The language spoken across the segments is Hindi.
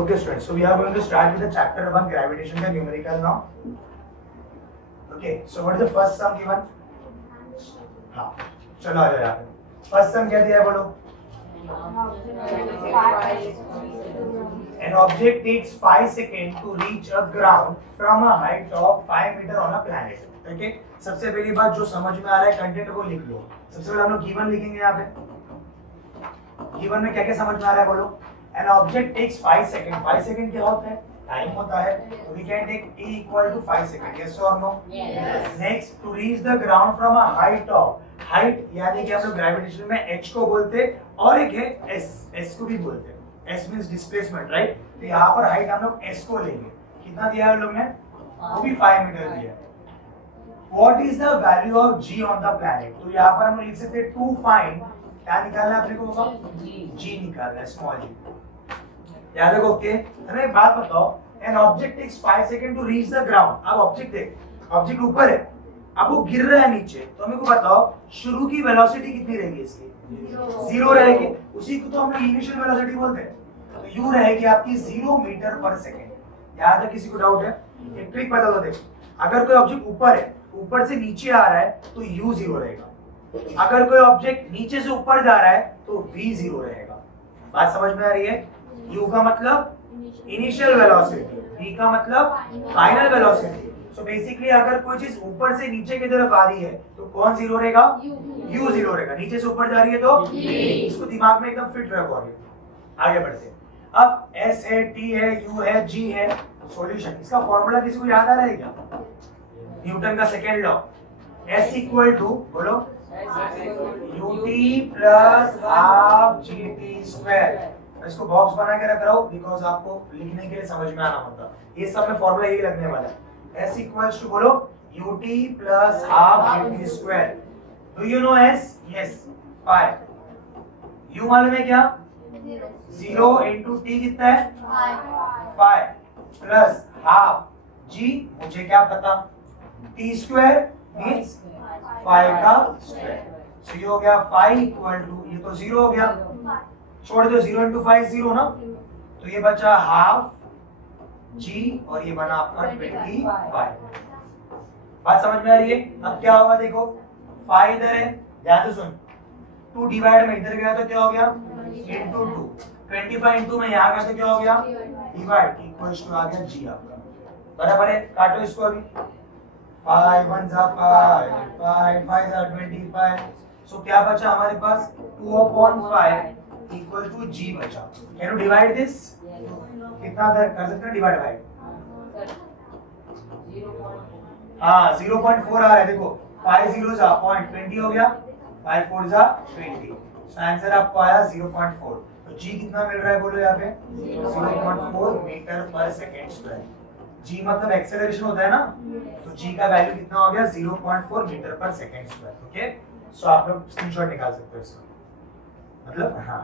okay students, so we are going to start with the chapter 1 gravitation का numerical now. Okay, so what is the first sum given? हाँ, चलो आ जाओ यहाँ पे. First sum क्या दिया है बोलो? An object takes 5 seconds to reach a ground from a height of 5 meter on a planet. Okay? सबसे पहली बात जो समझ में आ रहा है कंटेंट वो लिख लो. सबसे पहले हम लोग गिवन लिखेंगे यहाँ पे. गिवन में क्या क्या समझ में आ रहा है बोलो? An object takes 5 seconds. 5 second क्या होता है? टाइम होता है. So we can take t equal to 5 seconds. Yes or no? Yes. Next, to reach the ground from a height of. Height यानी कि हम लोग ग्रेविटेशन में h को बोलते और एक है s को भी बोलते हैं. s means displacement, right? तो यहाँ पर हाइट हम लोग s को लेंगे. कितना दिया है हम लोग ने? वो भी 5 मीटर दिया है. What is the value of g on the planet? तो यहाँ पर हम लोग लिख सकते हैं to find. क्या निकालना है अपने को होगा? g निकालना है, स्मॉल g. याद रखो. ओके, हमें एक बात बताओ. An object takes 5 seconds to reach the ground. अब ऑब्जेक्ट देख, ऑब्जेक्ट ऊपर है, अब वो गिर रहा है नीचे. तो हमें को बताओ शुरू की वेलोसिटी कितनी रहेगी इसकी? 0 रहेगी. उसी को तो हम लोग इनिशियल वेलोसिटी बोलते हैं. तो u रहेगी आपकी 0 मीटर पर सेकंड. याद है? किसी को डाउट है? एक ट्रिक बता दो. देखो, अगर कोई ऑब्जेक्ट ऊपर है, ऊपर से नीचे आ रहा है तो u 0 रहेगा. अगर कोई ऑब्जेक्ट नीचे से ऊपर जा रहा है तो v 0 रहेगा. बात समझ में आ रही है? u का मतलब इनिशियल वेलोसिटी, v का मतलब फाइनल वेलोसिटी. सो बेसिकली अगर कोई चीज ऊपर से नीचे की तरफ आ रही है तो कौन 0 रहेगा? u 0 रहेगा. नीचे से ऊपर जा रही है तो v. इसको दिमाग में एकदम फिट रखो. आगे बढ़ते हैं. अब s है, t है, u है, g है. सॉल्यूशन. इसका फॉर्मूला किसी को याद आ रहा है क्या? न्यूटन का second law. s equal to बोलो ut plus half gt square. इसको बॉक्स बना के रख रहा हूं बिकॉज़ आपको लिखने के लिए समझ में आना होता. ये सब में फॉर्मूला यही लगने वाला है. s इक्वल्स टू बोलो ut plus half gt square. Do you know s? Yes, 5. u मालूम है क्या? 0 into t कितना है? 5 प्लस हाफ g मुझे क्या पता? t स्क्वायर मींस 5 का स्क्वायर. सो ये हो गया 5 इक्वल टू, ये तो 0 हो गया, छोड़ दो. 0 into 5 0 ना, तो ये बचा हाफ g और ये बना आपका 25. बात समझ में आ रही है? अब क्या होगा देखो, 5 इधर है, ध्यान से सुन. 2 डिवाइड में इधर गया तो क्या हो गया? into 2. 25 into में यहाँ गया तो क्या हो गया? डिवाइड. इक्वल्स टू आ गया g आपका. बराबर है? काटो इसको अभी. 5 1 जा 5, 5 5 जा 25. सो क्या बचा हमारे पास? 2/5 इक्वल टू g बचा. Can you divide this? कितना कर सकते हैं डिवाइड बाय? हाँ, 0.4 आ रहा है. देखो 5 0 जा 0.20 हो गया, 5 4 जा 20. सो आंसर आपको आया 0.4. तो g कितना मिल रहा है बोलो यहाँ पे? 0.4 मीटर पर सेकंड स्क्वायर. g मतलब एक्सेलरेशन होता है ना, तो g का वैल्यू कितना हो गया? 0.4 मीटर पर सेकंड स्क्वायर. ओके, सो आप लोग स्क्रीनशॉट निकाल सकते हो इसका. मतलब हाँ,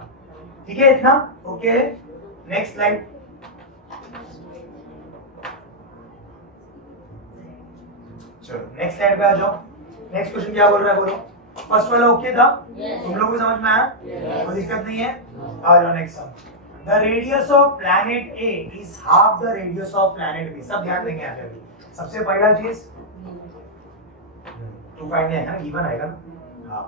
ठीक है इतना. Okay, next slide. चलो नेक्स्ट स्लाइड पे आ जाओ. नेक्स्ट क्वेश्चन क्या बोल रहा है बोलो. फर्स्ट वाला ओके था? तुम लोगों को समझ में आया? कोई दिक्कत नहीं है? आ जाओ next sum. The radius of planet A is half the radius of planet B. सब ध्यान देंगे यहाँ पे. सबसे पहला चीज टू फाइंड है ना, गिवन आएगा ना. हाँ,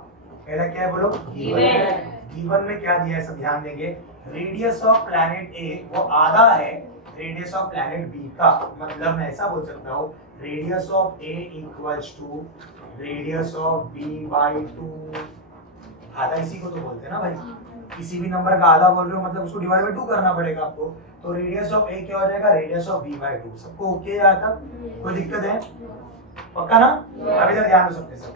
पहला क्या है बोलो? गिवन. गिवन में क्या दिया है सब ध्यान देंगे. रेडियस ऑफ प्लैनेट ए वो आधा है रेडियस ऑफ प्लैनेट बी का. मतलब मैं ऐसा बोल सकता हूँ radius of A equals to radius of B by 2. आधा इसी को तो बोलते हैं ना भाई. किसी भी नंबर का आधा बोल रहे हो मतलब उसको डिवाइड बाय 2 करना पड़ेगा आपको. तो रेडियस ऑफ ए क्या हो जाएगा? Radius of B by 2. सबको ओके यहाँ तक? कोई दिक्कत है? पक्का ना? अभी तक ध्यान दो सबके सब.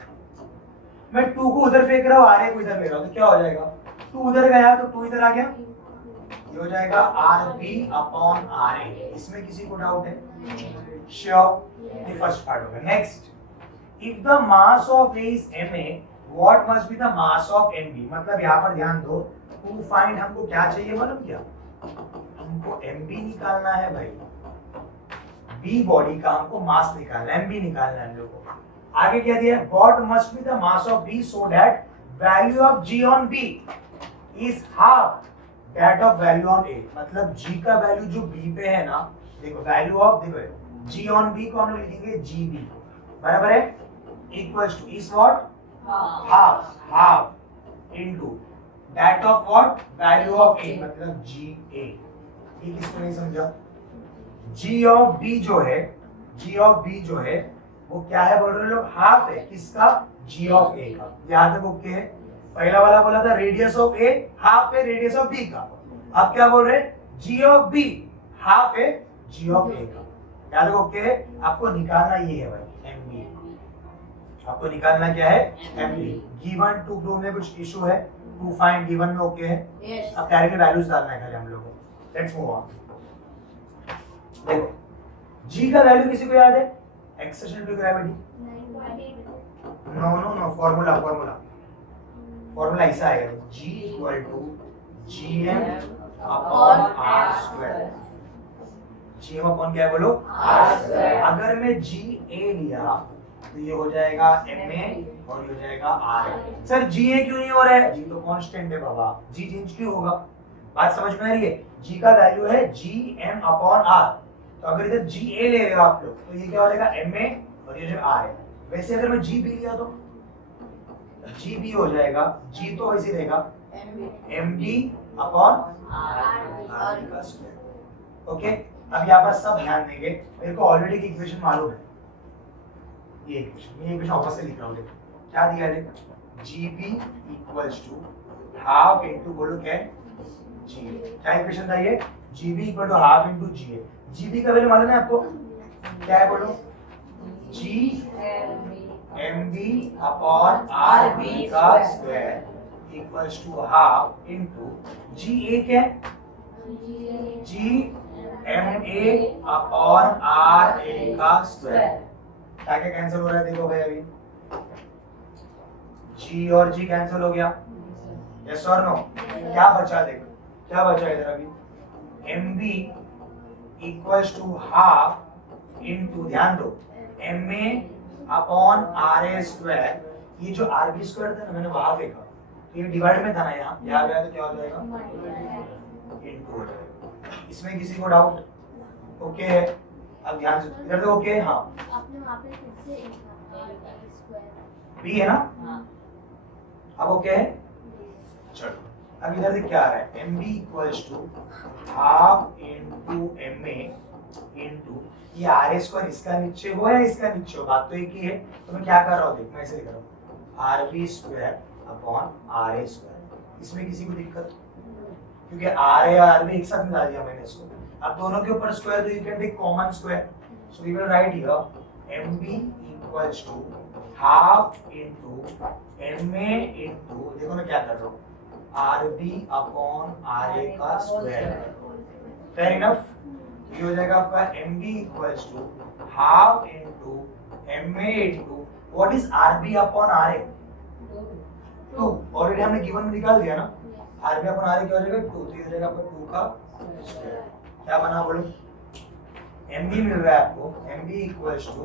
मैं 2 को उधर फेंक रहा हूँ, आर ए को इधर फेंक रहा हूँ, तो क्या हो जाएगा? 2 उधर गया तो 2 इधर आ गया. ये हो जाएगा RB अपॉन RA. इसमें किसी को डाउट है? श्योर. ये फर्स्ट पार्ट हो गया. Next, if the mass of A is ma, what must be the mass of MB. मतलब यहाँ पर ध्यान दो. टू फाइंड हमको क्या चाहिए मालूम क्या? हमको MB निकालना है भाई. B बॉडी का हमको मास निकालना है, MB निकालना है हम लोग को. आगे क्या दिया है? What must be the mass of B so that value of G on B is half that of value on A, मतलब जी का वैल्यू जो बी पे है ना, देखो वैल्यू ऑफ, देखो जी ऑन बी को हम लोग लिखेंगे जी बी, बराबर है, equals to is what, half into that of what, value of A, मतलब जी ए। ये किसको नहीं समझा? जी ऑफ बी जो है, जी ऑफ बी जो है वो क्या है बोल रहे लोग, हाफ है किसका, जी ऑफ ए का। याद है ओके है, पहला वाला बोला था रेडियस ऑफ ए हाफ है रेडियस ऑफ बी का, अब क्या बोल रहे हैं, जी ऑफ बी हाफ है जी ऑफ ए का। याद है ओके है, आपको निकालना ये है भाई एम बी, आपको निकालना क्या है, M B. Given to prove में कुछ इशू है, टू फाइंड गिवन में ओके है, अब डायरेक्टली वैल्यूज डालना है खाली हम लोगों को। Let's move on. देखो जी का वैल्यू किसी को याद है, accession to gravity, no formula formula ऐसा आएगा, G equal to GM upon R square. GM upon क्या है बोलो, R स्क्वायर। अगर मैं GA लिया तो ये हो जाएगा MA और ये हो जाएगा RA। सर GA क्यों नहीं हो रहा है, G तो कांस्टेंट है बाबा, G चेंज क्यों होगा? बात समझ में आ रही है? G का वैल्यू है GM अपॉन R, तो अगर इधर GA ले रहे हो आप लोग तो ये क्या हो जाएगा MA और ये जो R है। वैसे अगर मैं GB लिया तो GB हो जाएगा, G तो वैसे रहेगा MB अपॉन R का स्क्वायर। ओके, अब यहाँ पर सब ध्यान देंगे, मेरे को ऑलरेडी की इक्वेशन मालूम है, ये इक्वेशन वापस से लिख रहा हूँ। देखो क्या दिया है, GB equals to half into, बोलो क्या है, GA। क्या इक्वेशन था ये, GB equal to half into GA। GB का वैल्यू मालूम है आपको, क्या है बोलो, G MB अपॉन RB का square equals to half into GA क्या है, G MA अपॉन RA का स्क्वायर। क्या क्या कैंसिल हो रहा है देखो भाई, अभी G और G कैंसिल हो गया, यस और नो, क्या बचा देखो, क्या बचा इधर अभी, MB equals to half into, ध्यान दो, MA अपॉन RA स्क्वायर। ये जो RB स्क्वायर था ना, मैंने वहां फेंका, तो ये डिवाइड में था ना, यहाँ गया तो क्या हो जाएगा, इनटू हो जाएगा। इसमें किसी को डाउट? ओके है, अब ध्यान से इधर देखो, ओके हाँ, आपने वहां पे फिर से स्क्वायर बी है ना, अब ओके है, चलो अब इधर देख क्या आ रहा है, MB equals to half into MA into, ये RA स्क्वायर इसका नीचे हो या इसका नीचे हो, बात तो एक ही है, तो मैं क्या कर रहा हूँ देख, मैं ऐसे लिख रहा हूँ RB square upon RA square. इसमें किसी को दिक्कत, क्योंकि RA और RB एक साथ मिला दिया मैंने इसको, अब दोनों के ऊपर स्क्वायर, तो you can take common square, so we will write here MB equals to half into MA into, देखो मैं क्या कर रहा हूँ, RB अपॉन RA का स्क्वायर। फेयर इनफ, ये हो जाएगा आपका MB equals to half into MA into what is RB upon RA, 2। Already हमने गिवन में निकाल दिया ना, RB अपॉन RA क्या हो जाएगा 2, तो ये हो जाएगा आपका 2 का स्क्वायर। क्या बना बोलो, MB मिल रहा है आपको, MB इक्वल्स टू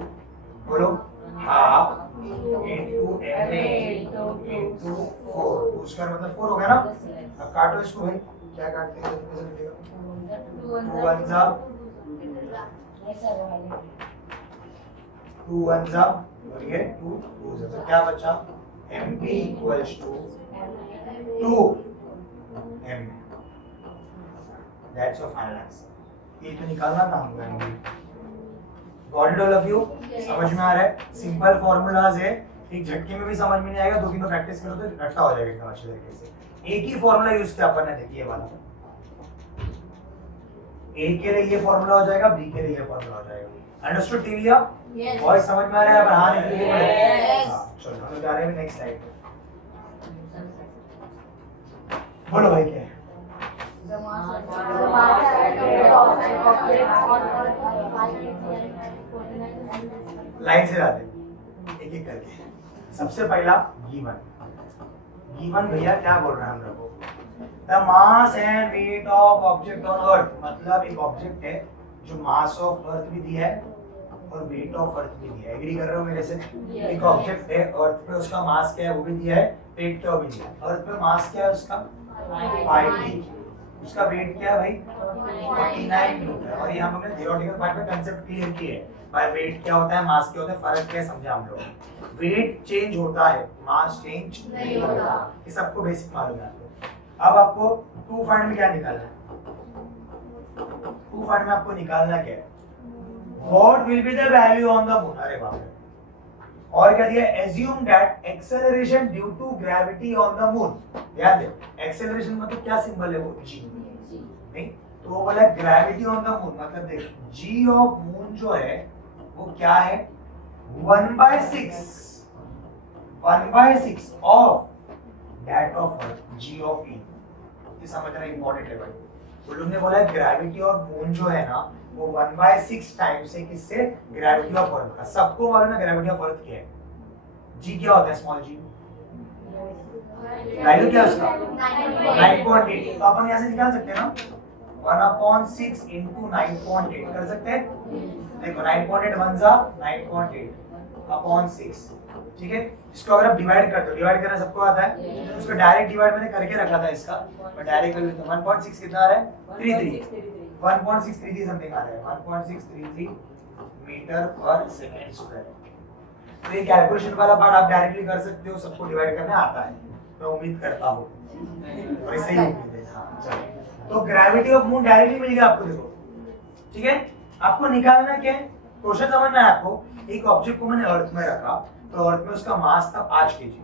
बोलो हाफ इनटू MA इनटू 4, उसका मतलब 4 हो गया ना। अब काटो इसको भाई, क्या काटते हैं, कैसे लिखेगा, 2 1 जा 2 1 जा और ये 2 2 जा, तो क्या बचा, MB equals to 2 MA। That's your final answer. ये तो निकालना था हमको MB। Got it all of you? समझ में आ रहा है? सिंपल फॉर्मूलाज है, एक झटके में भी समझ में नहीं आएगा, 2 3 बार प्रैक्टिस करो तो रट्टा हो जाएगा एकदम अच्छे तरीके से। एक ही फॉर्मूला यूज किया अपन ने, देखिए वाला, ए के लिए ये फॉर्मूला हो जाएगा, बी के लिए ये फॉर्मूला हो जाएगा। अंडरस्टूड टीविया? वॉइस समझ में आ रहा है? अब हाँ नहीं तो चलो हम जा रहे हैं नेक्स्ट स्लाइड पे। बोलो भाई क्या है? लाइन से जाते एक एक करके। सबसे पहला गिवन भैया क्या बोल रहा है हम लोग को, the mass and weight of object on earth, मतलब एक ऑब्जेक्ट है जो मास ऑफ अर्थ भी दिया है और वेट ऑफ अर्थ भी दिया है। एग्री कर रहे हो मेरे से? एक ऑब्जेक्ट है, अर्थ पे उसका मास क्या है वो भी दिया है, वेट क्या भी दिया है। अर्थ पे मास क्या है उसका 5 kg, उसका वेट क्या है भाई 49 न्यूटन। और ये हम लोग ने थियोरेटिकल पार्ट में कांसेप्ट क्लियर किए हैं भाई, वेट क्या होता है, मास क्या होता है, फर्क क्या है समझा हम लोग। वेट चेंज होता है, मास चेंज नहीं होता, ये सबको बेसिक मालूम है। अब आपको टू फाइंड में क्या निकालना है, टू फाइंड में आपको निकालना क्या है, what will be the value on the moon. अरे बाप रे, और क्या दिया, assume that acceleration due to gravity on the moon. ध्यान दे, एक्सेलरेशन मतलब क्या सिंबल है वो, जी नहीं, तो वो बोला ग्रेविटी ऑन द मून, मतलब देख जी ऑफ मून जो है वो क्या है 1/6 of that of earth, G of E. ये समझना इंपॉर्टेंट है भाई। वो लोग ने बोला ग्रेविटी ऑफ मून जो है ना वो 1/6 टाइम्स है किससे, ग्रेविटी ऑफ अर्थ का। सबको मालूम है ग्रेविटी ऑफ अर्थ क्या है, जी क्या होता है, स्मॉल जी वैल्यू क्या है उसका 9.8। तो अपन यहाँ से निकाल सकते हैं ना 1/6 into 9.8 कर सकते हैं। देखो 9.8 1 जा 9.8 अपॉन 6, ठीक है। इसको अगर आप डिवाइड करते हो, डिवाइड करना सबको आता है, तो उसको डायरेक्ट डिवाइड मैंने करके रखा था इसका, मैं डायरेक्ट कर लेता हूं। 1.6 कितना आ रहा है 1.633 समथिंग आ रहा है, 1.633 मीटर पर सेकंड स्क्वायर। तो ये कैलकुलेशन वाला पार्ट आप डायरेक्टली कर सकते हो, सबको डिवाइड करना आता है, मैं उम्मीद करता हूँ वैसे ही उम्मीद है। हाँ चलो, तो ग्रेविटी ऑफ मून डायरेक्टली मिल गया आपको, देखो ठीक है। आपको निकालना क्या है, क्वेश्चन समझना है आपको। एक ऑब्जेक्ट को मैंने अर्थ में रखा, तो अर्थ में उसका मास था 5 केजी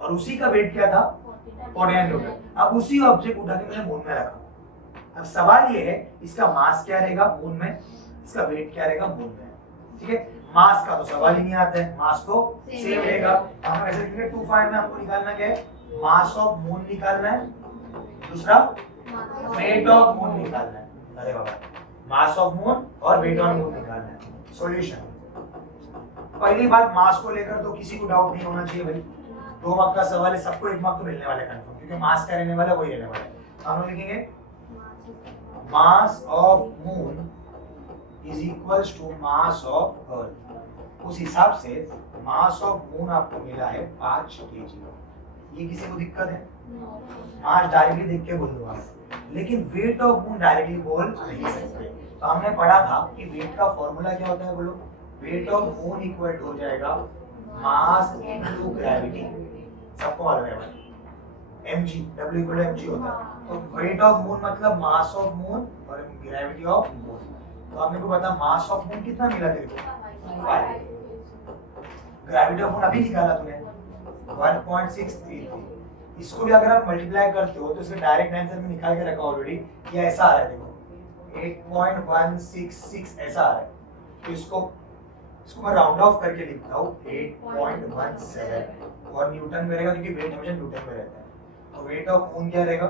और उसी का वेट क्या था 49 न्यूटन। अब उसी ऑब्जेक्ट उठा के मैंने मून में रखा। अब सवाल ये है इसका मास क्या रहेगा मून में, इसका वेट क्या रहेगा मून में, ठीक है। मास का तो सवाल ही नहीं आता है, मास तो सेम रहेगा। हम ऐसे लिखेंगे टू फाइंड में हमको निकालना क्या है, मास ऑफ मून निकालना है, दूसरा वेट ऑफ मून निकालना है। अरे बाबा, मास ऑफ मून और वेट ऑफ मून निकालना है। सॉल्यूशन, पहली बात मास को लेकर तो किसी को डाउट नहीं होना चाहिए भाई, 2 मार्क का सवाल है, सबको 1 मार्क तो मिलने वाला है कंफर्म, क्योंकि मास का रहने वाला वही रहने वाला है। हम लोग लिखेंगे mass of moon is equals to mass of earth. उस हिसाब से मास ऑफ मून आपको मिला है 5 केजी। ये किसी को दिक्कत है, मास डायरेक्टली देख के बोल दूंगा, लेकिन वेट ऑफ मून डायरेक्टली बोल नहीं सकते। तो हमने पढ़ा था कि वेट का फॉर्मूला क्या होता है, बोलो weight of moon equal to हो जाएगा मास इनटू ग्रेविटी, सबको मालूम है भाई, mg, w equal to mg होता है। तो वेट ऑफ मून मतलब मास ऑफ मून और ग्रेविटी ऑफ मून। तो हमने को पता मास ऑफ मून कितना मिला तेरे को 5, ग्रेविटी ऑफ मून अभी निकाला तूने 1.633। इसको भी अगर आप मल्टीप्लाई करते हो तो इसका डायरेक्ट आंसर में निकाल के रखा ऑलरेडी, ये ऐसा आ रहा है देखो 8.166 ऐसा आ रहा है। तो इसको मैं राउंड ऑफ करके लिखता हूँ 8.17 और न्यूटन में रहेगा, क्योंकि वेट हमेशा न्यूटन में रहता है। तो वेट ऑफ मून क्या रहेगा।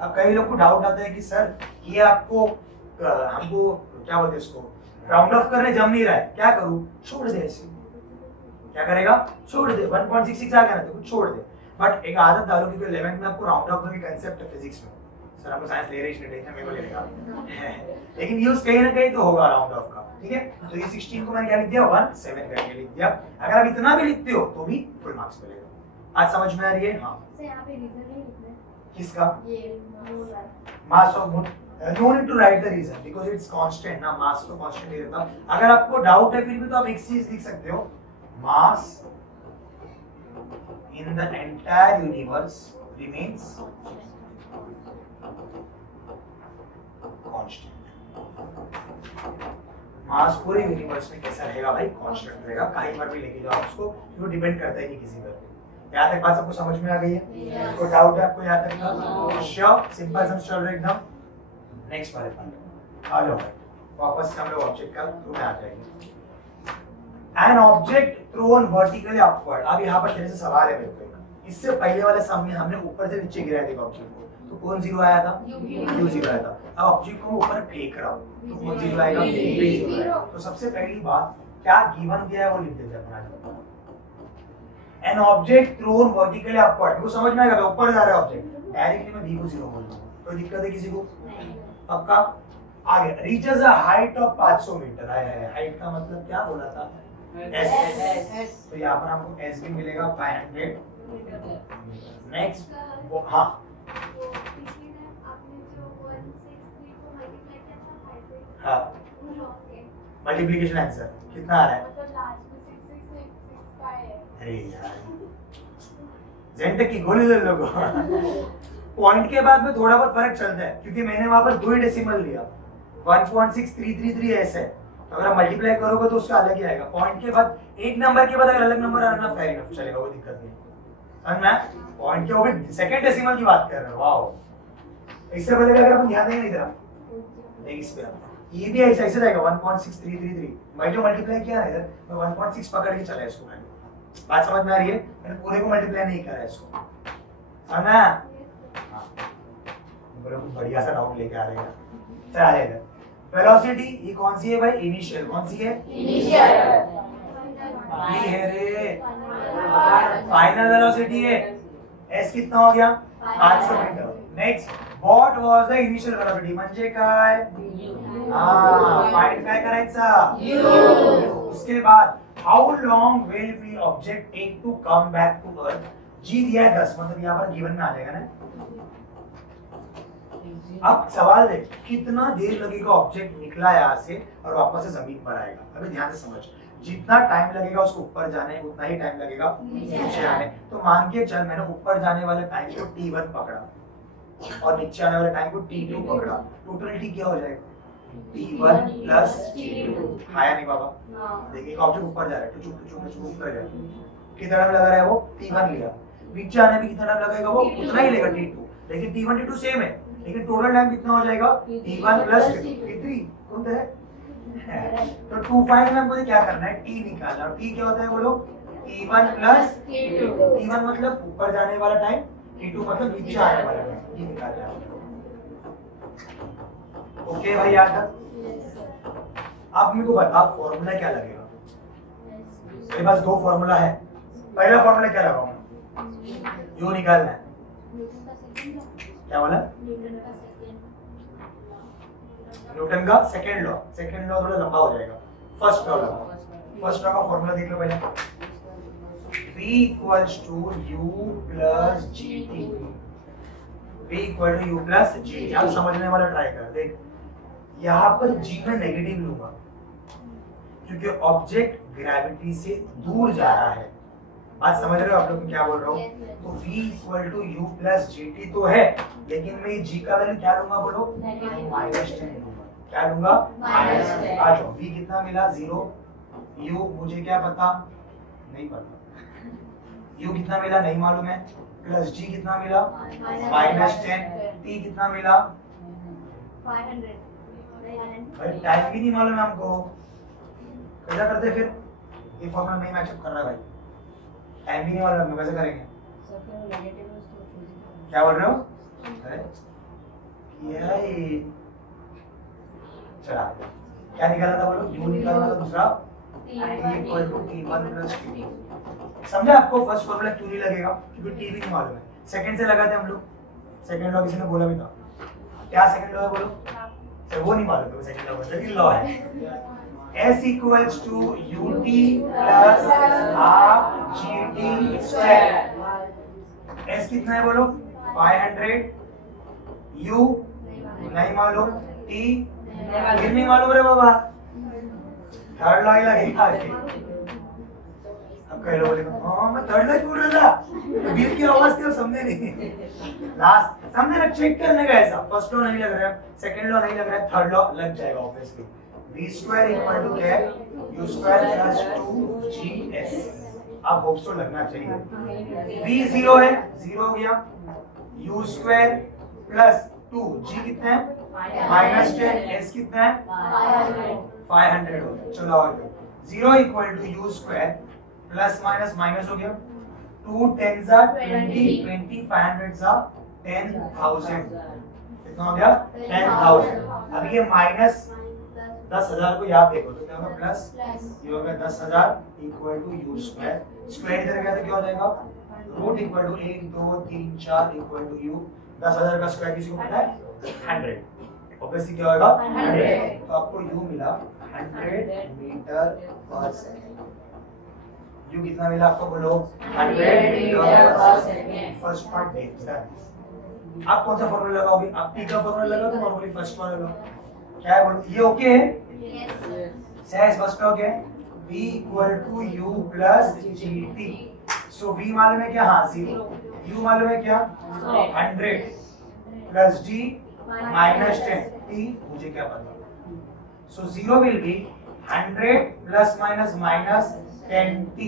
अब कई लोग को डाउट आता है कि सर ये आपको हमको क्या बोलते हैं इसको राउंड ऑफ करने जम नहीं रहा है, क्या करूं, छोड़ दे ऐसे। क्या करेगा, छोड़ दे, 1.66 आ गया ना तो कुछ छोड़ दे। बट एक आदत डालो, क्योंकि 11th में आपको राउंड ऑफ करने का कांसेप्ट है फिजिक्स में, सर हमको साइंस ले रहे हैं इसलिए टेंशन मेरे को लेगा लेकिन यूज कहीं ना कहीं तो होगा राउंड ऑफ का, ठीक है। तो ये 16 को मैंने क्या लिख दिया 17 करके लिख दिया। अगर आप इतना भी लिखते हो तो भी फुल मार्क्स मिलेगा। आज समझ में आ रही है। हाँ से यहाँ पे रीजन नहीं लिखना है, किसका, ये mass of moon. No need to write the reason because it's constant ना, मास तो कांस्टेंट ही रहता। अगर आपको डाउट है फिर भी तो आप एक चीज लिख सकते हो, मास in the entire universe remains constant। मास पूरे यूनिवर्स में कैसा रहेगा भाई, कांस्टेंट रहेगा, कहीं पर भी लेके जाओ उसको, वो डिपेंड करता है कि किसी पर। यहाँ तक बात सबको समझ में आ गई है, कोई डाउट है आपको यहाँ तक का, श्योर सिंपल सम चल रहा है एकदम। नेक्स्ट वाले पार्ट आ जाओ, वापस से हम लोग ऑब्जेक्ट का थ्रू में आ जाएंगे। An object thrown vertically upward। अब यहाँ पर तेरे से सवाल है मेरे को, इससे पहले वाले सम में हमने ऊपर से नीचे गिराया देखा ऑब्जेक्ट को, तो कौन जीरो आया था, u जीरो आया था। अब ऑब्जेक्ट को ऊपर फेंक रहा हूँ तो कौन जीरो आएगा, v जीरो आएगा। तो सबसे पहली बात क्या गिवन दिया है वो लिख देते हैं अपना। An object thrown vertically upward, वो समझ में आएगा, ऊपर जा रहा है ऑब्जेक्ट, डायरेक्टली मैं v को जीरो बोल दूंगा, कोई दिक्कत है किसी को, पक्का। आगे reaches a height of 500 meter. Height का मतलब क्या बोला था, S। तो यहाँ पर हमको S भी मिलेगा 500। नेक्स्ट वो हाँ पिछली टाइम आपने हाँ ओके मल्टीप्लिकेशन आंसर कितना आ रहा है? मतलब लास्ट में 6 का है अरे यार जेंटक की गोली ले लोगों पॉइंट के बाद में थोड़ा बहुत फर्क चलता है क्योंकि मैंने वहां पर 2 ही डेसिमल लिया 1.6333 ऐसे है। तो अगर मल्टीप्लाई करोगे तो उसका अलग ही आएगा। पॉइंट के बाद एक नंबर के बाद अगर अलग नंबर आना फेयर इनफ चलेगा, कोई दिक्कत नहीं। समझ में? पॉइंट के ऊपर सेकंड डेसिमल की बात कर रहे हो। वाओ इससे पहले अगर अपन ध्यान देंगे नहीं इधर देख इस पे ये भी ऐसा ऐसे रहेगा 1.6333 मैं जो मल्टीप्लाई किया है इधर मैं 1.6 पकड़ के चला इसको। मैंने बात समझ में आ रही है? मैंने पूरे को मल्टीप्लाई नहीं करा इसको। समझ में? हां बोलो कुछ बढ़िया सा डाउट लेके आ रहे हैं। चल आ जाएगा। वेलोसिटी ये कौन सी है भाई? इनिशियल। कौन सी है? इनिशियल ये है रे फाइनल वेलोसिटी है। एस कितना हो गया? 500 metre. Next what was the initial velocity म्हणजे काय? हां फाइंड काय करायचा? u। उसके बाद how long will be object take to come back to earth? G दिया है 10 मतलब यहां पर गिवन में आ जाएगा ना। अब सवाल देख कितना देर लगेगा ऑब्जेक्ट निकला यहाँ से और वापस से जमीन पर आएगा। अभी ध्यान से समझ जितना टाइम लगेगा उसको ऊपर जाने उतना ही टाइम लगेगा नीचे आने। तो मान के चल मैंने ऊपर जाने वाले टाइम को t1 पकड़ा और नीचे आने वाले टाइम को t2 पकड़ा। टोटल t क्या हो जाएगा? t1 plus t2। आया नहीं बाबा? देखिए ऑब्जेक्ट ऊपर जा रहा है तो चुप ऊपर जा रहा है। कितना टाइम लगा रहा है वो? t1 लिया। नीचे आने में कितना टाइम लगेगा? वो उतना ही लेगा t2। लेकिन t1 t2 सेम है लेकिन टोटल टाइम कितना हो जाएगा? t1 प्लस t3 कौन है? तो 2 फाइंड में मुझे क्या करना है? t निकालना। और t क्या होता है बोलो? t1 plus t2। t1 मतलब ऊपर जाने वाला टाइम, t2 मतलब नीचे आने वाला टाइम। ये निकालना है। ओके भाई याद है? अब मेरे को बता फॉर्मूला क्या लगेगा? मेरे पास 2 फॉर्मूला है। पहला फॉर्मूला क्या लगाऊंगा? u निकालना है। क्या बोला? न्यूटन का सेकंड लॉ। सेकंड लॉ थोड़ा लंबा हो जाएगा। फर्स्ट लॉ लगाओ। फर्स्ट लॉ का फॉर्मूला देख लो पहले। v equals to u plus gt। v equal to u plus gt। अब समझने वाला ट्राई कर देख। यहाँ पर g में नेगेटिव लूंगा क्योंकि ऑब्जेक्ट ग्रेविटी से दूर जा रहा है। बात समझ रहे हो आप लोग क्या बोल रहा हूँ? तो v equal to u plus gt तो है लेकिन मैं g का वैल्यू क्या लूंगा बोलो? -10 लूंगा। क्या लूंगा? -10। आ जाओ v कितना मिला? 0। u मुझे क्या पता? नहीं पता। u कितना मिला? नहीं मालूम है। प्लस g कितना मिला? -10। t कितना मिला? 500 भाई टाइम भी नहीं मालूम है हमको। कैसा करते फिर? ये फॉर्मूला नहीं मैच कर रहा भाई। टाइम भी नहीं मालूम कैसे करेंगे? क्या बोल रहे हो? अरे क्या ये? चला क्या निकाला था बोलो? u निकाला था। दूसरा t equal to t1 plus t2। समझा आपको? फर्स्ट फॉर्मूला क्यों नहीं लगेगा? क्योंकि t भी नहीं मालूम है। सेकंड से लगाते हम लोग। सेकंड लॉ किसी ने बोला भी था। क्या सेकंड लॉ है बोलो? सर वो नहीं मालूम है। सेकंड लॉ सेकंड लॉ है s equals to ut plus half gt square। s कितना है बोलो? 500। u नहीं मालूम। t फिर नहीं मालूम रे बाबा। थर्ड लॉ ही लगेगा। अब कह लो बोले हाँ मैं थर्ड लॉ बोल रहा था तो बिल की आवाज थी समझे नहीं। लास्ट समझे ना? चेक करने का ऐसा। फर्स्ट लॉ नहीं लग रहा है, सेकंड लॉ नहीं लग रहा है, थर्ड लॉ लग जाएगा obviously. v square equal to क्या है? u square plus 2gs। अब होप सो लगना चाहिए। v 0 है, 0 हो गया। u स्क्वायर प्लस 2 g कितना है? -10। s कितना है? 500 हो गया। चलो और 0 equal to u square plus minus minus हो गया। 2 10s are 20 20 500s are 10,000। कितना हो गया? 10,000। अब ये माइनस 10,000 को याद देखो तो क्या होगा? प्लस ये होगा 10,000 equal to u square. Square इधर गया तो क्या हो जाएगा? Root equal to 1 2 3 4 equal to u। 10,000 का स्क्वायर किसी को पता है? 100। ऑब्वियसली क्या होगा? 100। तो आपको u मिला 100 मीटर पर सेकंड। u कितना मिला आपको बोलो? 100 मीटर पर सेकंड। फर्स्ट पार्ट देखता है। आप कौन सा फॉर्मूला लगाओगे? आप t का फॉर्मूला लगाओ तो नॉर्मली फर्स्ट वाला लगाओ। क्या है बोलो, ये ओके है? Yes. सहज फर्स्ट लॉ क्या है? v equal to u plus gt। So v मालूम है क्या? हाँ 0। u मालूम है क्या? 100 प्लस g माइनस 10 t मुझे क्या पता। सो 0 will be 100 plus minus minus 10t।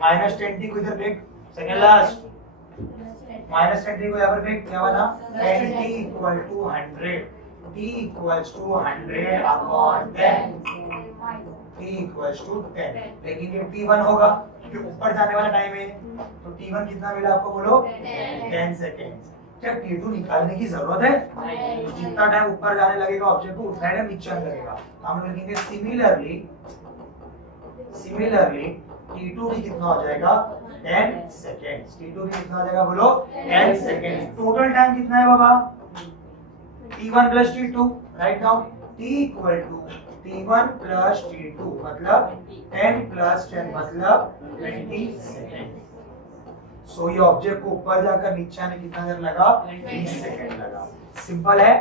Minus 10t को इधर फेंक, सेकंड लास्ट माइनस 10t को यहाँ पर फेंक, क्या बना? 10t equal to 100, t equals to 100 upon 10, t equals to 10। लेकिन ये t1 होगा क्योंकि ऊपर जाने वाला टाइम है, तो t1 कितना मिला आपको बोलो? 10 सेकेंड। क्या t2 निकालने की जरूरत है? जितना टाइम ऊपर जाने लगेगा ऑब्जेक्ट को उतना टाइम नीचे आने लगेगा। तो हम लोग लिखेंगे सिमिलरली t2 भी कितना हो जाएगा? 10 सेकेंड्स। t2 भी कितना हो जाएगा बोलो? 10 सेकेंड्स। टोटल टाइम कितना है बाबा? t1 plus t2। Right now t equal to t1 plus t2 मतलब 10 प्लस 10 मतलब 20 सेकेंड। सो ये ऑब्जेक्ट को ऊपर जाकर नीचे आने कितना देर लगा? 20 सेकेंड लगा। सिंपल है।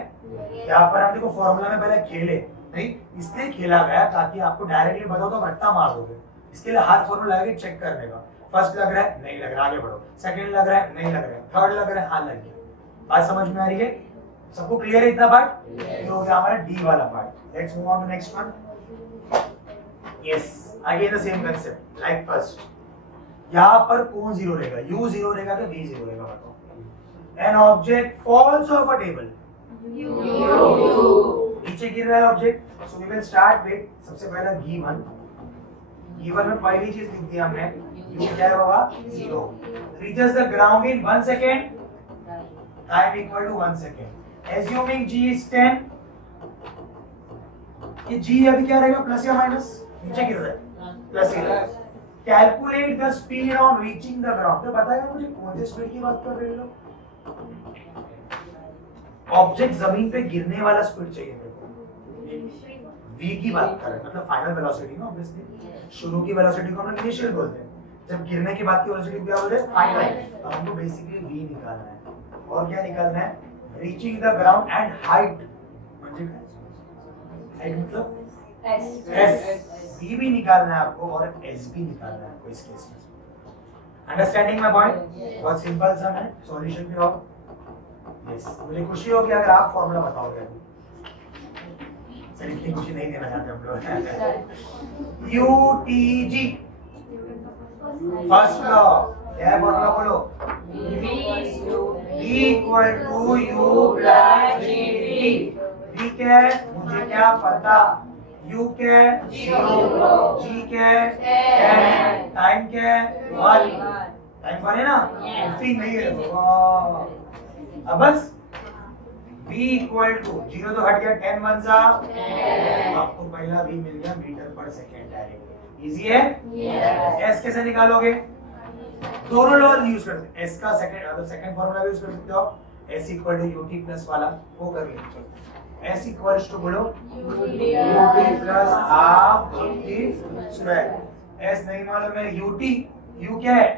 यहाँ पर हम देखो फॉर्मूला में पहले खेले नहीं, इसलिए खेला गया ताकि आपको डायरेक्टली बताओ तो रट्टा मार दोगे। इसके लिए हर फॉर्मूला लगा के चेक करने का। फर्स्ट लग रहा है, नहीं लग रहा, आगे बढ़ो। सेकंड लग रहा है, नहीं लग रहा है। थर्ड लग रहा है, हाँ लग गया। बात समझ में आ रही है? सबको क्लियर है इतना पार्ट? ये हो गया हमारा डी वाला part. Let's move on to next one. Yes, again the same concept like first. यहाँ पर कौन जीरो रहेगा? u जीरो रहेगा कि v जीरो रहेगा बताओ। An object falls off a table, नीचे गिर रहा है object. So we will start with सबसे पहला गिवन। गिवन में पहली चीज लिख दी हमने, u क्या है बाबा? 0। Reaches the ground in 1 second, time equal to 1 second. Assuming g is 10, ये g अभी क्या रहेगा? प्लस या माइनस? नीचे गिर रहा है, प्लस ही रहेगा। Calculate the speed on reaching the ground. तो बताएगा मुझे कौन सी स्पीड की बात कर रहे हो? ऑब्जेक्ट जमीन पे गिरने वाला स्पीड चाहिए मेरे को। v की बात कर रहे हैं, मतलब फाइनल वेलोसिटी ना ऑब्वियसली। शुरू की वेलोसिटी को हम लोग इनिशियल बोलते हैं, जब गिरने के बाद की वेलोसिटी क्या बोलते हैं? फाइनल। तो हमको बेसिकली v निकालना है। और क्या निकालना है? Reaching the ground and height. म्हणजे काय? हाइट मतलब s। v भी निकालना है आपको और s भी निकालना है आपको इस केस में। Understanding my point? बहुत सिंपल सा है। सॉल्यूशन भी हो। यस, मुझे खुशी होगी अगर आप फॉर्मूला बताओगे। सर इतनी खुशी नहीं देना चाहते हम लोग। UTG फर्स्ट लॉ क्या है? फॉर्मूला बोलो। v equal to u plus gt। v क्या है? मुझे क्या पता। u क्या है? 0। g क्या है? 10। टाइम क्या है? 1। टाइम 1 है ना? 15 नहीं है। वाह, अब बस v इक्वल टू 0 तो हट गया, 10 वन सा, आपको पहला v मिल गया मीटर पर सेकेंड डायरेक्ट। इजी है? s कैसे निकालोगे? दोनों लॉ यूज करते हैं। s का सेकंड मतलब सेकंड फार्मूला भी यूज कर सकते हो, s equal to ut plus वाला वो कर लीजिए। s इक्वल्स टू बोलो ut plus half gt square. s नहीं मालूम है, ut u क्या है?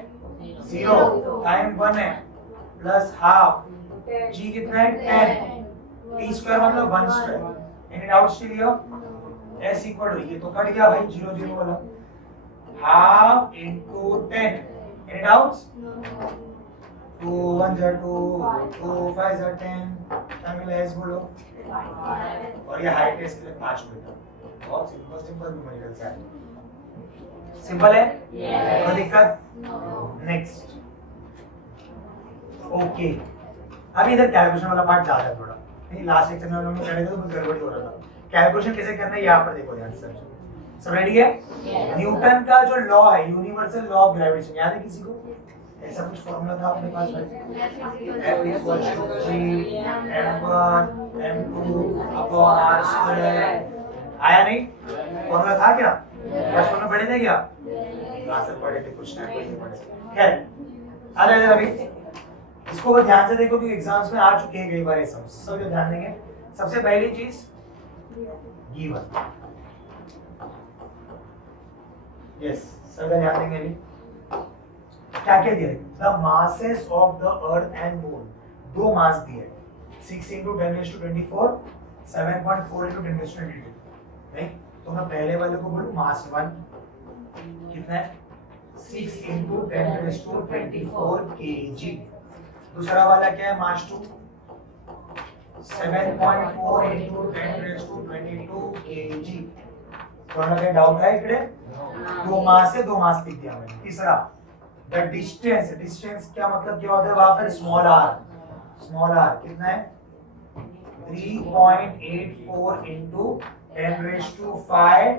0। टाइम 1 है प्लस हाफ g कितना है? 10। t स्क्वायर मतलब 1 स्क्वायर। एनी डाउट्स के लिए? s इक्वल टू, ये तो कट गया भाई 0 0 वाला, हाफ इनटू 10। Any doubts? 2 1 जा 2 2 5 जा 10। क्या मिला? s बोलो। और ये हाइट है इसके लिए 5 मीटर। बहुत सिंपल न्यूमेरिकल सा है। सिंपल है? कोई दिक्कत? नेक्स्ट। ओके, अभी इधर कैलकुलेशन वाला पार्ट ज्यादा है थोड़ा। नहीं, लास्ट लेक्चर में हम लोग कर रहे थे तो कुछ गड़बड़ी हो रहा था। कैलकुलेशन कैसे करना है यहाँ पर देखो ध्यान से। सब रेडी है? न्यूटन का जो लॉ है, यूनिवर्सल लॉ ऑफ ग्रेविटेशन, याद है किसी को? ऐसा कुछ फॉर्मूला था अपने पास भाई? F equals to G m1 m2 upon r square. आया नहीं? फॉर्मूला था क्या? बचपन में पढ़े थे क्या? हाँ सर पढ़े थे, कुछ ना कुछ पढ़े। खैर आ जाइए अभी इसको वो ध्यान से देखो क्योंकि एग्जाम्स में आ चुके हैं कई बार ये सब जो ध्यान देंगे। सबसे पहली चीज गिवन। यस, सब ध्यान देंगे अभी। क्या क्या दिया? The masses of the earth and moon. दो मास दिए, 6 × 10⁻24 7.4 into 10 raised to 22, नहीं? तो मैं पहले वाले को बोलूं मास 1 कितना है 6 into 10 raised to 24 kg। दूसरा वाला क्या है मास 2 7.4 into 10 raised to 22 kg। कोणाला काही डाउट आहे इकडे? दो मास है, दो मास लिख दिया मैंने। तीसरा द डिस्टेंस, डिस्टेंस क्या मतलब क्या होता है वहां पर स्मॉल आर कितना है 3.84 into 10 raised to 5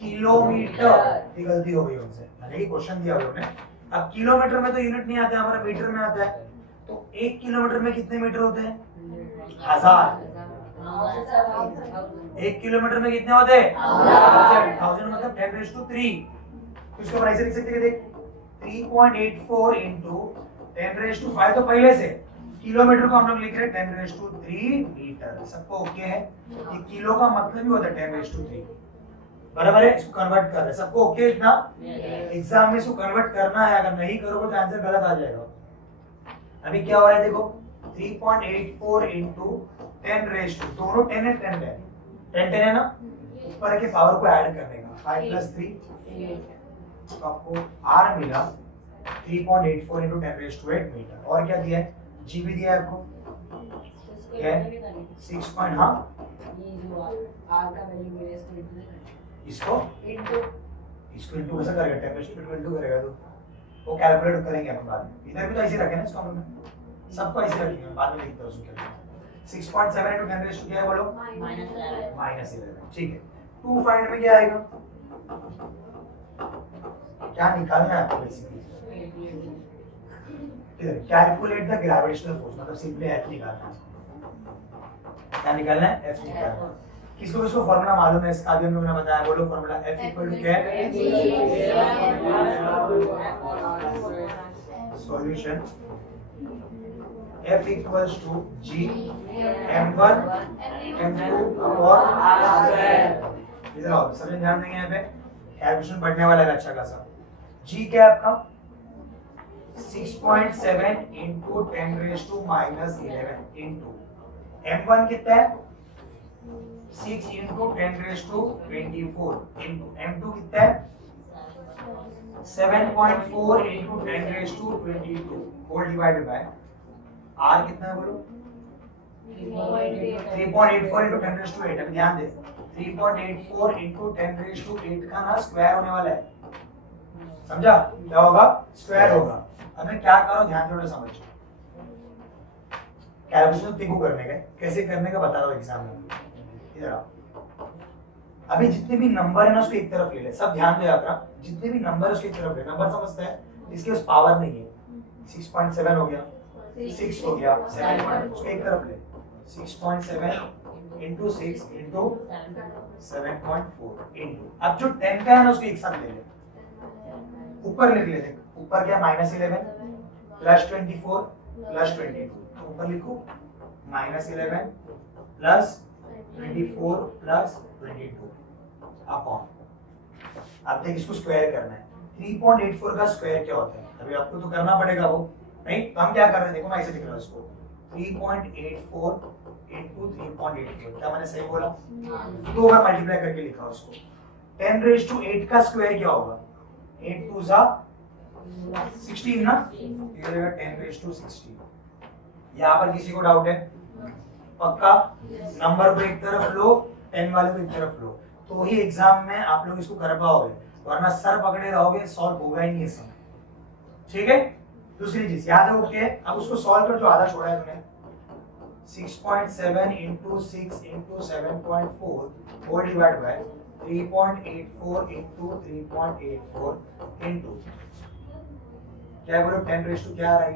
किलोमीटर। ये गलती हो गई उनसे, मैंने ये क्वेश्चन दिया उन्होंने। अब किलोमीटर में तो यूनिट नहीं आता है, हमारा मीटर में आता है। तो 1 किलोमीटर में कितने मीटर होते हैं 1000। 1 किलोमीटर में कितने होते हैं 1000 मतलब 10 raised to 3। तो इसको ऐसे लिख सकते हैं देख 3.84 into 10 raised to 5 तो पहले से किलोमीटर को हम लोग लिख रहे हैं 10 raised to 3 मीटर। सबको ओके है? ये किलो का मतलब ही होता है 10 raised to 3, बराबर है? इसको कन्वर्ट कर रहे हैं, सबको ओके इतना? एग्जाम में इसको कन्वर्ट करना है, अगर नहीं करोगे तो आंसर गलत आ जाएगा। अभी क्या हो रहा है देखो 3.84 into 10 raised to, दोनों 10 है 10 है 10 है ना, ऊपर के पावर को ऐड करने का 5 plus 3 तो आपको R मिला 3.84 into 10 raised to 8 मीटर। और क्या दिया है जी भी दिया है आपको क्या है 6 पॉइंट, हाँ इसको इनटू कैसे करेगा 10 raised to 22 करेगा तो वो कैलकुलेट करेंगे अपन बाद में। इधर भी तो ऐसे रखे ना इसको हम लोग सबको ऐसे रखेंगे, बाद में लिखते हैं उसको क्या 6.7 into 10 raised to क्या है बोलो -11। ठीक है 2 फाइंड में क्या आएगा, क्या निकालना है आपको basically calculate the gravitational force, मतलब सिंपली F निकालना है। क्या निकालना है F निकालना है। किसको किसको फॉर्मूला मालूम है इसका भी हम लोगों ने बताया, बोलो फॉर्मूला F इक्वल टू क्या है solution F equals to G m1 m2 upon r²। इधर आओ सब ध्यान देंगे, यहाँ पे कैलकुलेशन बढ़ने वाला है अच्छा खासा। G क्या है आपका 6.7 into 10 raised to -11 into m1 कितना है 6 into 10 raised to 24 into m2 कितना है 7.4 into 10 raised to 22 whole divided by r कितना है बोलो 3.84 into 10 raised to 8। अभी ध्यान दे 3.84 into 10 raised to 8 का ना स्क्वायर होने वाला है, समझा? क्या होगा स्क्वायर होगा। अब मैं क्या करो ध्यान थोड़ा समझो, कैलकुलेशन पिकू करने का कैसे करने का बता रहा हूँ एग्जाम में। इधर आओ, अभी जितने भी नंबर है ना उसको एक तरफ ले ले, सब ध्यान दो यात्रा, जितने भी नंबर है उसको एक तरफ ले। नंबर समझते हैं, इसके पास पावर नहीं है 6.7 हो गया 6 हो गया 7 उसको एक तरफ ले 6.7 into 6 into 7.4 into अब जो 10 का है ना उसको एक साथ ले ले, ऊपर लिख लेते, ऊपर क्या -11 प्लस 24 प्लस 22 तो ऊपर लिखो -11 प्लस 24 प्लस 22 अपॉन। अब देख इसको स्क्वायर करना है, 3.84 का स्क्वायर क्या होता है अभी आपको तो करना पड़ेगा वो, नहीं तो हम क्या कर रहे हैं देखो मैं ऐसे लिख रहा हूं इसको 3.84 into 3.84 क्या मैंने सही बोला, दो बार मल्टीप्लाई करके लिखा उसको। 10 raised to 8 का स्क्वायर क्या होगा 8 2 जा 16 ना, ये रहेगा 10 raised to 16। यहाँ पर किसी को डाउट है पक्का, नंबर को एक तरफ लो 10 वाले को एक तरफ लो तो ही एग्जाम में आप लोग इसको कर पाओगे, वरना सर पकड़े रहोगे सॉल्व होगा ही नहीं इसमें, ठीक है? दूसरी चीज याद है ओके, अब उसको सॉल्व कर जो आधा छोड़ा है तूने 6.7 into 6 into 7.4 whole divide by 3.84 into 3.84 into क्या है बोलो 10 raised to क्या आ रहा है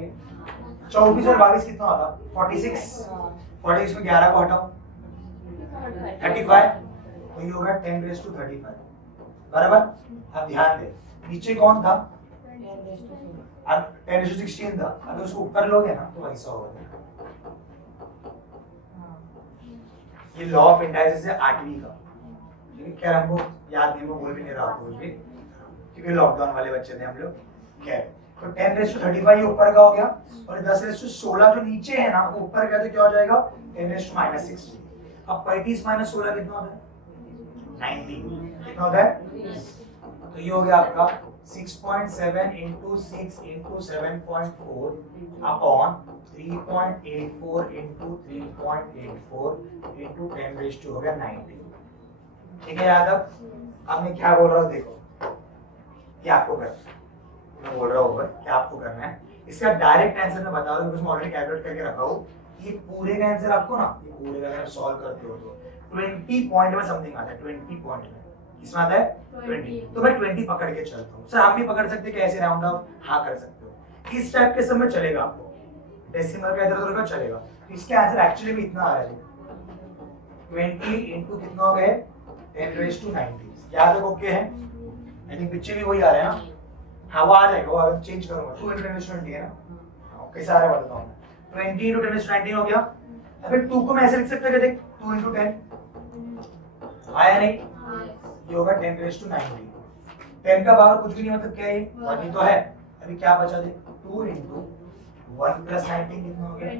24 और 22 कितना होता 46 में 11 को हटाओ 35 तो ये होगा 10 raised to 35 बराबर। अब ध्यान दे नीचे कौन था अब 10 raised to 16 था, अगर उसको ऊपर लोगे ना तो ऐसा होगा। ये लॉ ऑफ इंडाइसिस है 8वीं का, ठीक है? खैर हमको याद नहीं, मैं बोल भी नहीं रहा हूँ कुछ भी क्योंकि लॉकडाउन वाले बच्चे थे हम लोग। खैर तो 10 raised to 35 ये ऊपर का हो गया और 10 raised to 16 जो नीचे है ना वो ऊपर का तो क्या हो जाएगा 10 raised to -16। अब 35 माइनस 16 कितना होता है 90 कितना होता है तो ये हो गया आपका 6.7 into 6 into 7.4 upon 3.84 into 3.84 into 10 raised to हो गया 90 ठीक है यादव अब मैं क्या बोल रहा हूँ देखो क्या आपको करना है मैं बोल रहा हूँ क्या आपको करना है इसका डायरेक्ट आंसर मैं बता रहा हूँ मैं ऑलरेडी कैलकुलेट करके रखा हूँ ये पूरे का आंसर आपको ना ये पूरे का अगर सॉल्व करते हो तो 20 पॉइंट में समथिंग आता है 20 पॉइंट में किसमें आता है 20 तो मैं 20 पकड़ के चलता हूँ सर आप भी पकड़ सकते हैं कि ऐसे राउंड ऑफ हाँ कर सकते हो इस टाइप के सब में चलेगा आपको डेसिमल का इधर उधर का चलेगा तो इसके आंसर एक्चुअली में इतना आ रहा है 20 into कितना हो गए 10 raised to 90 याद रखो ओके है आई थिंक पीछे भी वही आ रहा है ना हाँ वो आ जाएगा वो अगर चेंज करूंगा 2 into 10 raised to 20 है ना कैसे आ रहा है बताता हूँ 20 into 10 raised to 19 हो गया अबे 2 को मैं ऐसे लिख सकता है देख 2 into 10 आया नहीं ये होगा 10 raised to 90 10 का पावर कुछ भी नहीं मतलब क्या है 1 ही तो है अभी क्या बचा दे 2 into 1 plus 19 कितना हो गया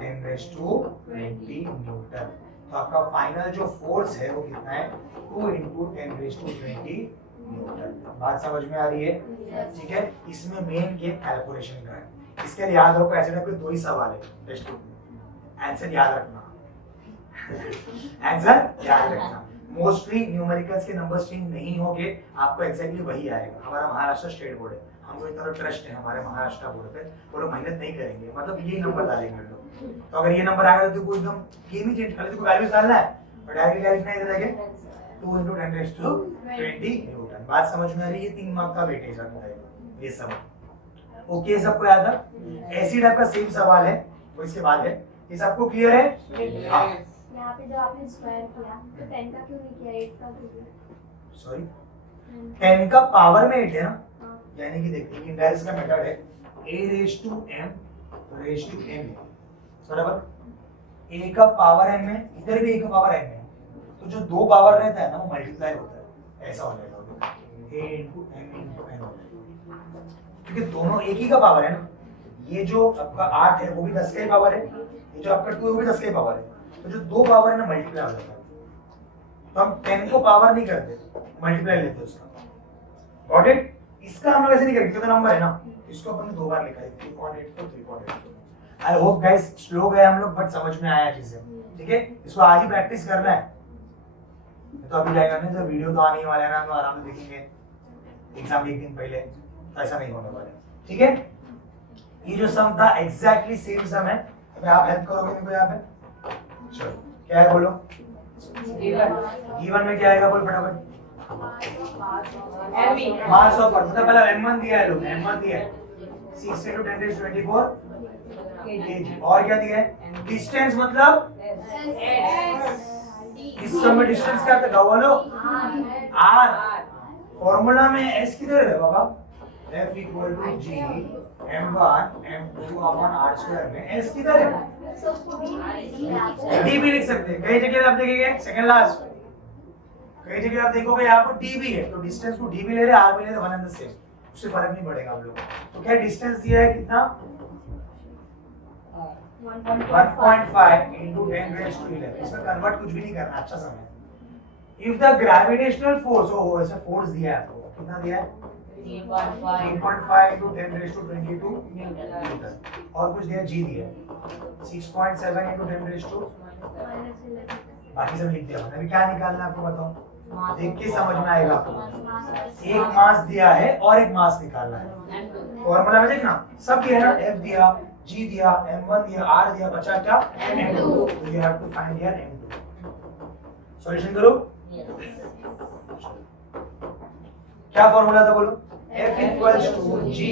10 raised to 20 न्यूटन तो आपका फाइनल जो फोर्स है वो कितना है 2 into 10 raised to 20 न्यूटन बात समझ में आ रही है ठीक है इसमें मेन गेम कैलकुलेशन का है इसके लिए याद रखो ऐसे ना कोई दो ही सवाल है टेस्ट में आंसर याद रखना आंसर याद रखना मोस्टली न्यूमेरिकल्स के नंबर स्ट्रिंग नहीं होंगे आपको एग्जैक्टली वही आएगा हमारा महाराष्ट्र स्टेट बोर्ड है हमको इतना ट्रस्ट है हमारे महाराष्ट्र बोर्ड पे वो लोग मेहनत नहीं करेंगे मतलब यही नंबर डालेंगे लोग तो अगर ये नंबर आएगा तो कोई एकदम गेम ही चेंज कर ले तो वैल्यूज डालना है और डायरेक्टली क्या लिखना है इधर आके 2 into 10 raised to 20 न्यूटन बात समझ में आ रही है 3 मार्क का वेटेज आता है ये सब ओके सबको याद है ऐसी टाइप का सेम सवाल है वो इसके बाद है ये सबको क्लियर है हां यहाँ पे जो आपने स्क्वायर किया तो 10 का क्यों नहीं किया 8 का क्यों किया सॉरी 10 का पावर में 8 है ना यानी कि देखिए इंडायरेक्ट का मेथड है a raised to m raised to m बराबर a का पावर m है इधर भी a का पावर m है तो जो दो पावर रहता है ना वो मल्टीप्लाई होता है ऐसा हो जाएगा a into m into n हो जाएगा क्योंकि दोनों एक ही का पावर है ना ये जो आपका 8 है वो भी 10 का ही पावर है ये जो आपका 2 है वो भी 10 का ही पावर है तो जो दो पावर है ना मल्टीप्लाई हो जाता है तो हम 10 को पावर नहीं करते मल्टीप्लाई लेते उसका गॉट इट इसका हम लोग ऐसे नहीं करेंगे क्योंकि नंबर है ना इसको अपन ने दो बार लिखा है 3.84 आई होप गाइस स्लो गए हम लोग बट समझ में आया चीजें ठीक है इसको आज ही प्रैक्टिस करना है तो अभी जाएगा नहीं तो वीडियो तो आने ही वाला है ना हम लोग आराम से देखेंगे एग्जाम एक दिन पहले तो ऐसा नहीं होने वाला है ठीक है ये जो सम था एग्जैक्टली सेम सम है अभी आप हेल्प करोगे मेरे को यहाँ पे चलो क्या है बोलो गिवन में क्या आएगा बोल फटाफट मास ऑफ मतलब पहला m1 दिया है लोग m1 दिया है 6 into 10 raised to 24 kg और क्या दिया है डिस्टेंस मतलब इस समय डिस्टेंस क्या था बोलो r फार्मूला में s किधर है बाबा f equal to g m1 m2 upon r square में s किधर है d भी लिख सकते हैं कई जगह आप देखेंगे सेकंड लास्ट कई जगह आप देखोगे यहाँ पर d भी है तो डिस्टेंस को d भी ले रहे हैं r भी ले रहे हैं वन एंड द सेम उससे फर्क नहीं पड़ेगा हम लोग तो क्या डिस्टेंस दिया है कितना 1.5 into 10 raised to 11 इसमें कन्वर्ट कुछ भी नहीं करना अच्छा समय इफ द ग्रेविटेशनल फोर्स हो ऐसा फोर्स दिया है आपको कितना दिया है 3.5 into 10 raised to 22 न्यूटन और कुछ दिया g दिया है 6.7 into 10 raised to बाकी सब लिख दिया अभी क्या निकालना है आपको बताओ देख के समझ में आएगा आपको एक मास दिया है और एक मास निकालना है फॉर्मूला में देखना सब दिया है ना f दिया g दिया m1 दिया r दिया बचा क्या m2 तो you have to find here m2 solution करो क्या फॉर्मूला था बोलो f equals to g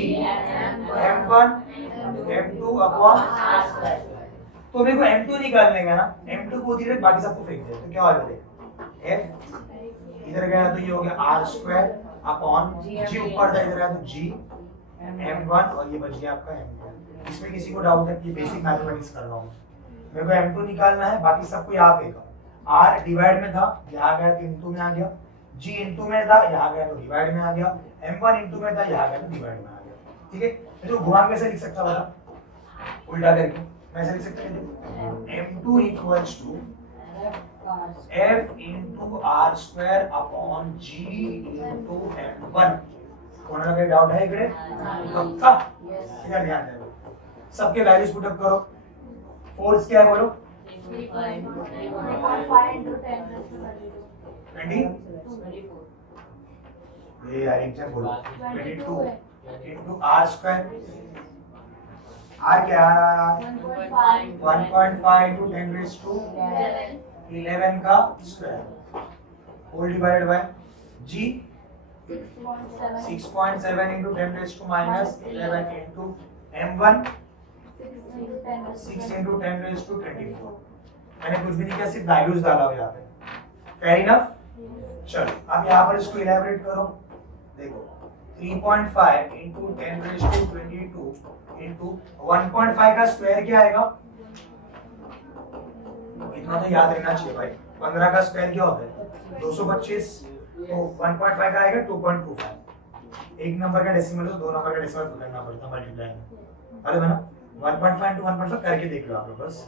m1 m2 upon r square तो मेरे को m2 निकालने का ना m2 को उधर बाकी सबको फेंक दे तो क्या होगा देख f इधर गया तो ये हो गया r स्क्वायर अपॉन g ऊपर था इधर गया तो g m1 और ये बच गया आपका m2 इसमें किसी को डाउट है कि बेसिक मैथमेटिक्स कर रहा हूं मेरे को m2 निकालना है बाकी सबको यहाँ फेंका r डिवाइड में था यहाँ गया तो इनटू में आ गया g इनटू में था यहाँ गया तो डिवाइड में आ गया m1 इनटू में था यहाँ गया तो डिवाइड में आ गया ठीक है तो घुमा कैसे लिख सकता बता उल्टा करके मैं ऐसे लिख सकता हूं m2 equals to F into R square upon G into M1. कोणाला काही डाउट है इकडे? पक्का? इधर ध्यान दो। सबके वैल्यूज पुट अप करो। फोर्स क्या है बोलो? 3.5 into 10 raised to 20? ये यार एक जन बोलो 22 into R square। R क्या आ रहा है? 1.5 into 10 raised to 11 का square whole divided by G 6.7 into 10 raised to minus 11 into M1 6 into 10 raised to 24। मैंने कुछ भी नहीं किया, सिर्फ वैल्यूज डाला हुआ यहाँ पे। Fair enough? चलो अब यहाँ पर इसको इलैबोरेट करो। देखो 3.5 into 10 raised to 22 into 1.5 का स्क्वायर क्या आएगा? इतना तो याद रहना चाहिए भाई। 15 का स्क्वायर क्या होता है? 225। तो 1.5 का आएगा 2.25। एक नंबर का डेसिमल तो दो नंबर का डेसिमल करना पड़ता है मल्टीप्लाई में। अरे बना 1.5 into 1.5 करके देख लो आप लोग बस।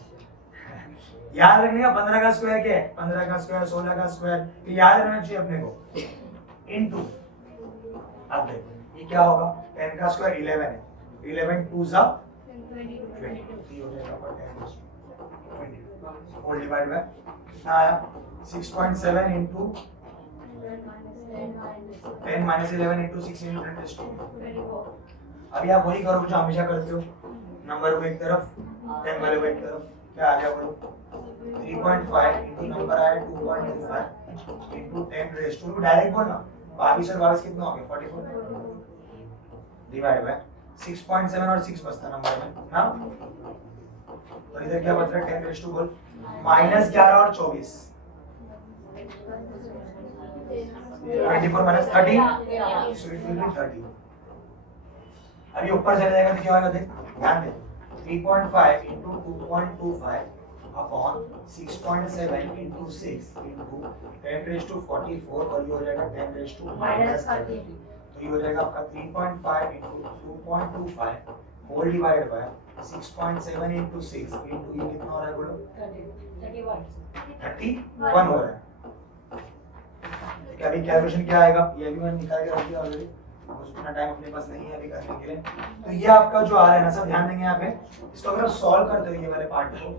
याद रखने का 15 का स्क्वायर क्या है? 15 का स्क्वायर 16 का स्क्वायर, ये याद रहना चाहिए अपने को। इनटू अब देखो ये क्या होगा? 10 का स्क्वायर 11 है, 11 2 सा 20 हो जाएगा 10 होल डिवाइड बाय कितना आया? 6.7 into 10 minus 11 into 6 into 10 raised to 24। अभी आप वही करो जो हमेशा करते हो, नंबर को एक तरफ 10 वाले को एक तरफ। क्या आ गया बोलो? 3.5 into नंबर आया 2.25 into 10 raised to, डायरेक्ट बोलना 22 और 22 कितना हो गया? 44 डिवाइड बाय 6.7 और 6 बचता नंबर में ना, और इधर क्या बच रहा है? 10 raised to बोल माइनस 11 और 24 24 minus 30 so it will be 30। अभी ऊपर चले जाएगा तो क्या होगा? देख ध्यान दे 3.5 into 2.25 upon 6.7 into 6 into 10 raised to 44 और ये हो जाएगा 10 raised to minus 30। तो ये हो जाएगा आपका 3.5 into 2.25 whole divide by 6.7 into 6 into ये कितना हो रहा है बोलो? 31 हो रहा है। अभी कैलकुलेशन क्या आएगा? ये भी मैंने निकाल के रख दिया ऑलरेडी, उतना टाइम अपने पास नहीं है अभी करने के लिए। तो ये आपका जो आ रहा है ना, सब ध्यान देंगे यहाँ पे। इसको अगर आप सॉल्व करते हो ये वाले पार्ट को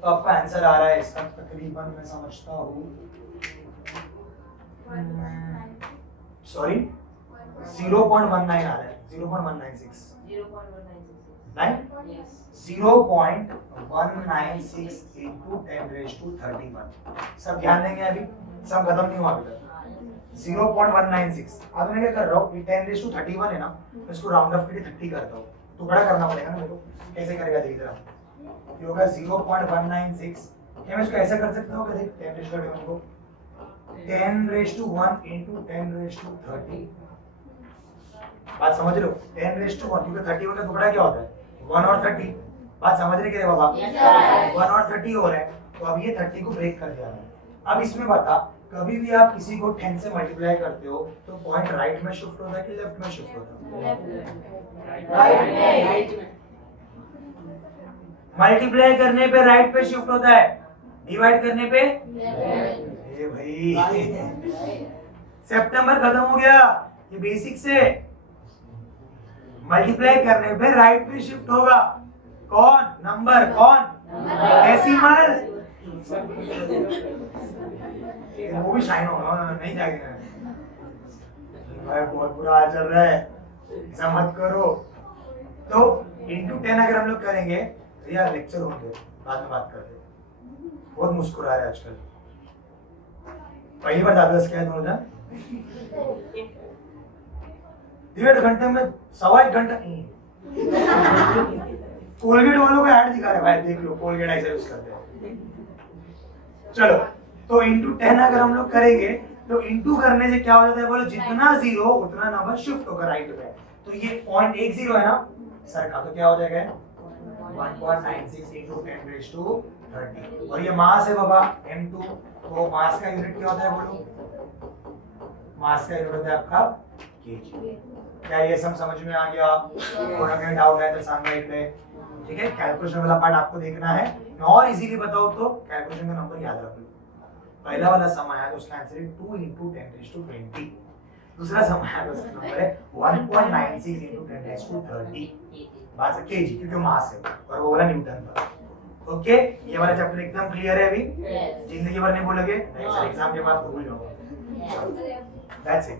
तो आपका आंसर आ रहा है इसका तकरीबन, मैं समझता हूँ सॉरी 0.19 आ रहा है, 0.196 0.196 into 10 raised to 31। सब ध्यान देंगे, अभी सब खत्म नहीं हुआ अभी तक। 0.196। अब मैं क्या कर रहा हूँ? 10 raised to 31 है ना, तो इसको राउंड ऑफ करके 30 करता हूँ। तो बड़ा करना पड़ेगा ना मेरे को। कैसे करेगा देखिए जरा। ये होगा 0.196। क्या मैं इसको ऐसा कर सकता हूँ? देख 10 raised to 31 को 10 raised to 1 into 10 raised to 30। बात समझ लो, 10 raised to 1 क्योंकि 31 का टुकड़ा क्या होता है? 1 और 30। बात समझ रहे क्या बाबा? 1 और 30 हो रहा है, तो अब ये 30 को ब्रेक कर दिया है। अब इसमें बता, कभी भी आप किसी को 10 से मल्टीप्लाई करते हो तो पॉइंट राइट में शिफ्ट होता है कि लेफ्ट में शिफ्ट होता है? राइट में। मल्टीप्लाई करने पे राइट पे शिफ्ट होता है, डिवाइड करने पे ये भाई सितंबर खत्म हो गया, ये बेसिक से। मल्टीप्लाई करने पे राइट पे शिफ्ट होगा। कौन? नंबर। कौन? डेसिमल। वो भी शाइन होगा, नहीं जाएगा भाई, बहुत बुरा चल रहा है, ऐसा मत करो। तो इंटू 10 अगर हम लोग करेंगे तो यार लेक्चर होंगे, बाद में बात करते हैं। बहुत मुस्कुरा रहे आजकल। पहली बार दादा क्या है दोनों जन? 1.5 घंटे में 1.25 घंटा कोलगेट वालों का ऐड दिखा रहे भाई, देख लो कोलगेट ऐसे यूज करते हैं। चलो तो इंटू 10 अगर हम लोग करेंगे तो इंटू करने से क्या हो जाता है बोलो? जितना जीरो उतना नंबर शिफ्ट होगा राइट पे। तो ये 0.10 है ना सर का, तो क्या हो जाएगा 1.96 into 10 raised to 30। और ये मास है बाबा m2, तो मास का यूनिट क्या होता है बोलो? मास का यूनिट होता है आपका kg। क्या ये सब समझ में आ गया? थोड़ा कहीं डाउट है तो सामने पे ठीक है, कैलकुलेशन वाला पार्ट आपको देखना है। मैं और इजीली बताऊं तो कैलकुलेशन का नंबर याद रख लो। पहला वाला सम आया तो उसका आंसर है 2 × 10⁻20। दूसरा सम आया तो उसका नंबर है 1.96 × 10⁻30 बात से केजी, क्योंकि वो मास है और वो वाला न्यूटन था। ओके, ये वाला चैप्टर एकदम क्लियर है अभी? जिंदगी भर नहीं भूलोगे, नेक्स्ट एग्जाम के बाद तो भूल जाओगे। That's it.